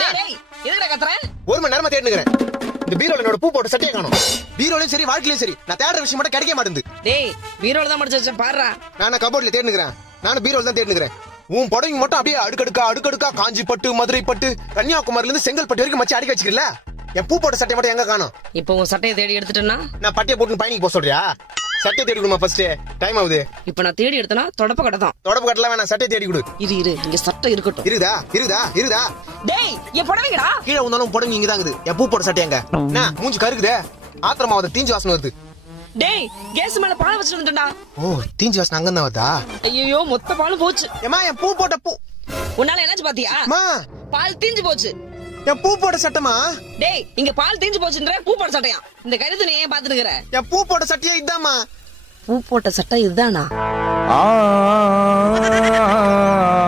எதுக்குடா கத்துற? 1 மணி நேரமா தேடினுக்கிறேன். இந்த பீரோல என்னோட பூ போட்ட சட்டையை காணோம். பீரோலயும் சரி வாழ்க்கையிலும் சரி நான் தேடுற விஷயம் மட்டும் கிடைக்க மாட்டேங்குது. டேய் பீரோல தான் மடிச்சு வச்சேன் பாருடா. நான் கபோர்ட்ல தேடினுக்கிறேன். நானும் பீரோல தான் தேடினுக்கிறேன். உன் புடவைங்க மட்டும் அப்படியே அடுக்கடுக்கா காஞ்சி பட்டு, மதுரை பட்டு, கன்னியாகுமரியில இருந்து செங்கல்பட்டு வரைக்கும் மச்சி அடிக்க வச்சுக்கல. என் பூ போட்ட சட்டை மட்டும் எங்க காணோம்? இப்போ உன் சட்டையை தேடி எடுத்துட்டேன்னா நான் பட்டைய போட்டு பயணிக்கு போக சொல்றியா? சட்டையை தேடி கொடுமா ஃபர்ஸ்ட். டைம் ஆகுது. இப்போ நான் தேடி எடுத்தனா தொடப்ப கடை தான். தொடப்பு கட்டலாம் வேணாம், சட்டையை தேடி கொடு. இரு இங்க சட்டை இருக்கட்டும். இருக்குதா? டேய் என் புடவைங்கடா. கீழே வந்தாலும் புடவை இங்க தான் இருக்குது. என் பூ போட்ட சட்டை எங்க? என்ன மூஞ்சி கருக்குதே? ஆத்திரமாவத தீஞ்சு வாசனை வருது. டேய் கேஸ் மேல பால் வச்சிட்டு வந்துட்டா. ஓ தீஞ்சு வாசனை அங்க தான் வருதா? ஐயோ மொத்த பாலும் போச்சு. ஏமா என் பூ போட்ட பூ உன்னால என்னாச்சு பாத்தியா? பால் தீஞ்சு போச்சு. என் பூ போட்ட சட்டமா? டேய் இங்க பால் தீஞ்சு போச்சுன்ற பூ போட்ட சட்டையா? இந்த கருத்து நீ ஏன் பாத்துட்டு இருக்கற? என் பூ போட்ட சட்டையா இதாமா? பூ போட்ட சட்டை இதுதானா?